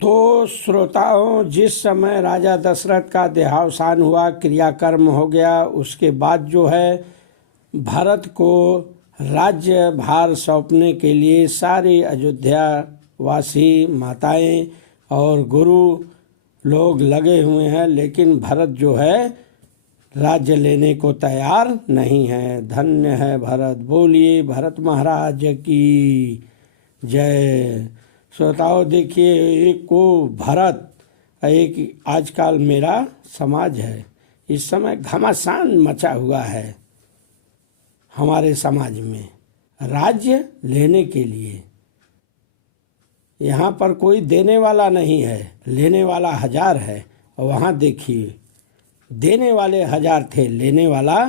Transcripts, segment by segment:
तो श्रोताओं, जिस समय राजा दशरथ का देहावसान हुआ, क्रियाकर्म हो गया, उसके बाद जो है भरत को राज्य भार सौंपने के लिए सारी अयोध्या वासी माताएं और गुरु लोग लगे हुए हैं, लेकिन भरत जो है राज्य लेने को तैयार नहीं है। धन्य है भरत। बोलिए भरत महाराज की जय। श्रोताओं देखिए, एक को भरत, एक आजकल मेरा समाज है, इस समय घमासान मचा हुआ है हमारे समाज में राज्य लेने के लिए। यहाँ पर कोई देने वाला नहीं है, लेने वाला 1000 है। और वहाँ देखिए, देने वाले 1000 थे, लेने वाला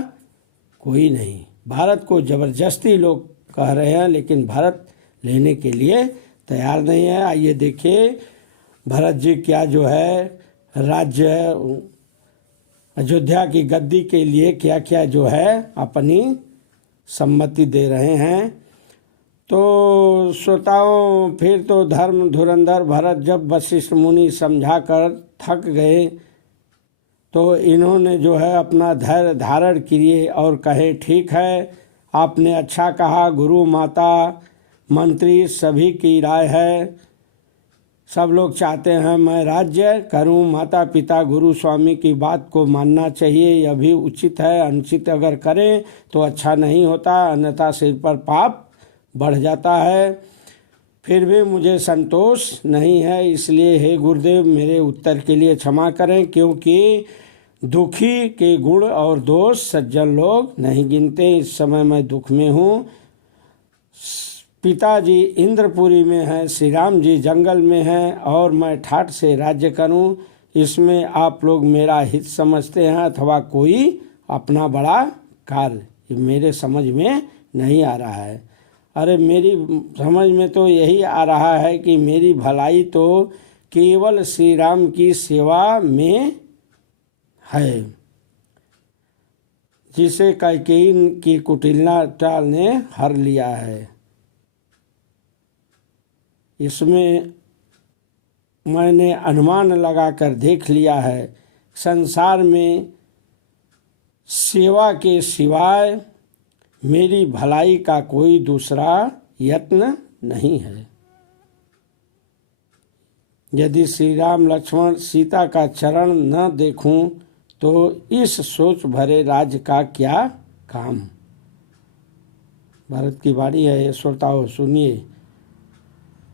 कोई नहीं। भारत को जबरदस्ती लोग कह रहे हैं, लेकिन भारत लेने के लिए तैयार नहीं है। आइए देखिए भरत जी क्या जो है राज्य अयोध्या की गद्दी के लिए क्या क्या जो है अपनी सम्मति दे रहे हैं। तो श्रोताओं, फिर तो धर्म धुरंधर भरत जब वशिष्ठ मुनि समझा कर थक गए तो इन्होंने जो है अपना धैर्य धारण किए और कहे, ठीक है, आपने अच्छा कहा। गुरु माता मंत्री सभी की राय है, सब लोग चाहते हैं मैं राज्य करूं। माता पिता गुरु स्वामी की बात को मानना चाहिए, यह भी उचित है। अनुचित अगर करें तो अच्छा नहीं होता, अन्यथा सिर पर पाप बढ़ जाता है। फिर भी मुझे संतोष नहीं है, इसलिए हे गुरुदेव मेरे उत्तर के लिए क्षमा करें, क्योंकि दुखी के गुण और दोष सज्जन लोग नहीं गिनते। इस समय मैं दुख में हूँ। पिताजी इंद्रपुरी में हैं, श्री राम जी जंगल में हैं और मैं ठाठ से राज्य करूं, इसमें आप लोग मेरा हित समझते हैं अथवा कोई अपना बड़ा कार्य, मेरे समझ में नहीं आ रहा है। अरे मेरी समझ में तो यही आ रहा है कि मेरी भलाई तो केवल श्री राम की सेवा में है, जिसे कैकेयी की कुटिलता ने हर लिया है। इसमें मैंने अनुमान लगाकर देख लिया है, संसार में सेवा के सिवाय मेरी भलाई का कोई दूसरा यत्न नहीं है। यदि श्री राम लक्ष्मण सीता का चरण न देखूं तो इस सोच भरे राज्य का क्या काम। भरत की वाणी है, श्रोताओं सुनिए।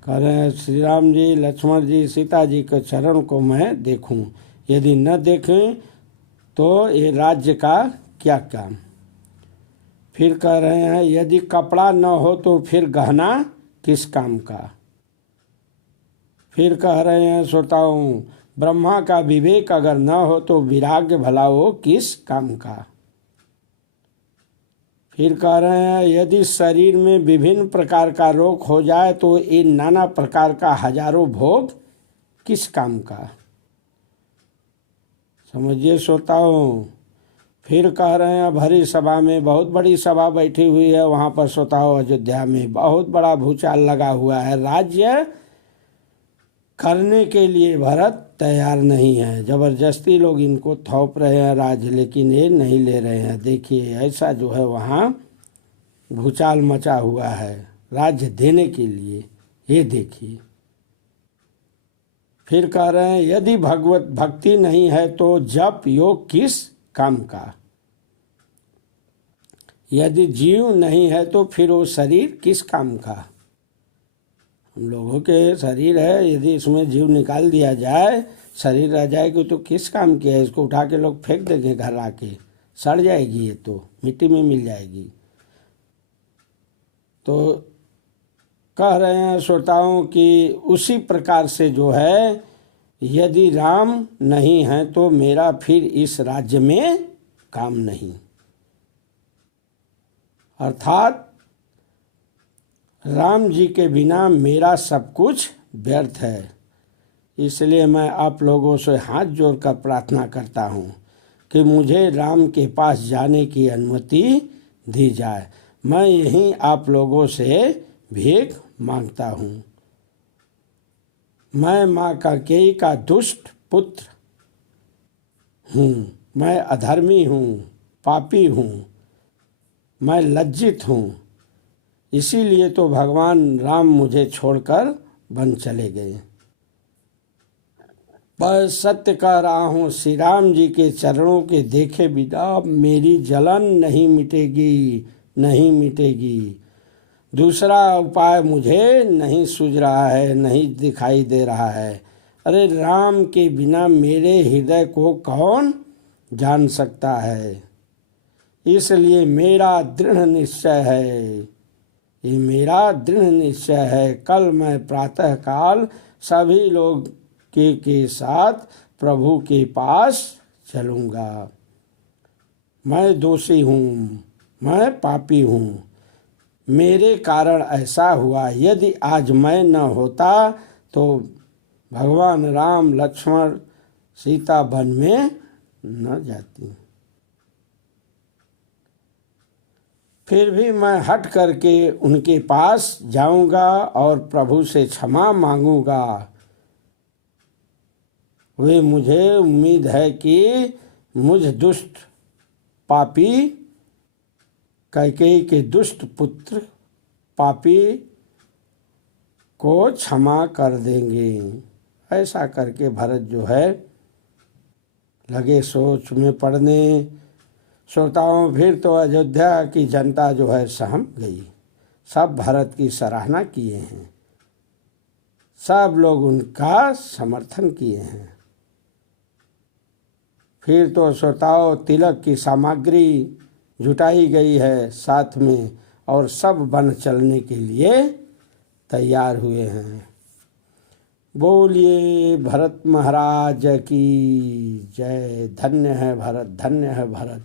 कह रहे हैं श्री राम जी, लक्ष्मण जी, सीता जी के चरण को मैं देखूं, यदि न देखें तो ये राज्य का क्या काम। फिर कह रहे हैं यदि कपड़ा न हो तो फिर गहना किस काम का। फिर कह रहे हैं श्रोताओं, ब्रह्मा का विवेक अगर न हो तो विराग्य भला हो किस काम का। फिर कह रहे हैं यदि शरीर में विभिन्न प्रकार का रोग हो जाए तो ये नाना प्रकार का हजारों भोग किस काम का। समझिए श्रोताओं। फिर कह रहे हैं भरी सभा में, बहुत बड़ी सभा बैठी हुई है वहाँ पर श्रोताओं, अयोध्या में बहुत बड़ा भूचाल लगा हुआ है। राज्य करने के लिए भरत तैयार नहीं है, जबरदस्ती लोग इनको थोप रहे हैं राज्य, लेकिन ये नहीं ले रहे हैं। देखिए ऐसा जो है वहाँ भूचाल मचा हुआ है राज्य देने के लिए, ये देखिए। फिर कह रहे हैं यदि भगवत भक्ति नहीं है तो जप योग किस काम का। यदि जीव नहीं है तो फिर वो शरीर किस काम का। हम लोगों के शरीर है, यदि इसमें जीव निकाल दिया जाए, शरीर रह जाएगी तो किस काम की है। इसको उठा के लोग फेंक देंगे घर आके, सड़ जाएगी, ये तो मिट्टी में मिल जाएगी। तो कह रहे हैं श्रोताओं कि उसी प्रकार से जो है यदि राम नहीं है तो मेरा फिर इस राज्य में काम नहीं। अर्थात राम जी के बिना मेरा सब कुछ व्यर्थ है। इसलिए मैं आप लोगों से हाथ जोड़कर प्रार्थना करता हूँ कि मुझे राम के पास जाने की अनुमति दी जाए। मैं यहीं आप लोगों से भीख मांगता हूँ। मैं माँ कैकेयी का दुष्ट पुत्र हूँ, मैं अधर्मी हूँ, पापी हूँ, मैं लज्जित हूँ। इसीलिए तो भगवान राम मुझे छोड़कर वन चले गए। पर सत्य कह रहा हूँ, श्री राम जी के चरणों के देखे बिना मेरी जलन नहीं मिटेगी, नहीं मिटेगी। दूसरा उपाय मुझे नहीं सूझ रहा है, नहीं दिखाई दे रहा है। अरे राम के बिना मेरे हृदय को कौन जान सकता है। इसलिए मेरा दृढ़ निश्चय है, ये मेरा दृढ़ निश्चय है, कल मैं प्रातःकाल सभी लोग के साथ प्रभु के पास चलूँगा। मैं दोषी हूँ, मैं पापी हूँ, मेरे कारण ऐसा हुआ। यदि आज मैं न होता तो भगवान राम लक्ष्मण सीता वन में न जाती। फिर भी मैं हट करके उनके पास जाऊंगा और प्रभु से क्षमा मांगूंगा। वे मुझे उम्मीद है कि मुझ दुष्ट पापी कैकेयी के दुष्ट पुत्र पापी को क्षमा कर देंगे। ऐसा करके भरत जो है लगे सोच में पड़ने। श्रोताओं, फिर तो अयोध्या की जनता जो है सहम गई। सब भरत की सराहना किए हैं, सब लोग उनका समर्थन किए हैं। फिर तो श्रोताओं तिलक की सामग्री जुटाई गई है साथ में, और सब वन चलने के लिए तैयार हुए हैं। बोलिए भरत महाराज की जय। धन्य है भरत, धन्य है भरत।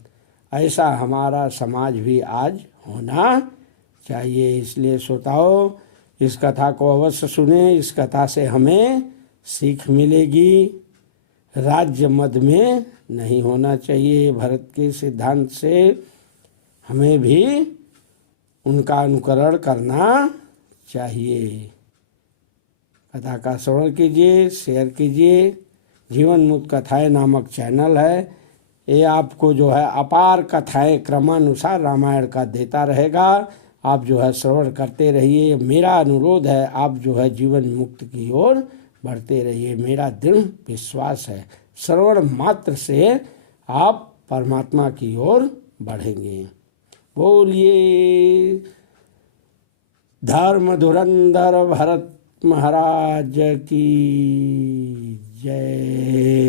ऐसा हमारा समाज भी आज होना चाहिए। इसलिए श्रोताओं, इस कथा को अवश्य सुने। इस कथा से हमें सीख मिलेगी। राज्य मद में नहीं होना चाहिए। भरत के सिद्धांत से हमें भी उनका अनुकरण करना चाहिए। कथा का श्रवण कीजिए, शेयर कीजिए। जीवन मुक्त कथाएं नामक चैनल है, ये आपको जो है अपार कथाएं क्रमानुसार रामायण का देता रहेगा। आप जो है श्रवण करते रहिए। मेरा अनुरोध है, आप जो है जीवन मुक्त की ओर बढ़ते रहिए। मेरा दृढ़ विश्वास है, श्रवण मात्र से आप परमात्मा की ओर बढ़ेंगे। बोलिए धर्म धुरंधर भरत महाराज की जय।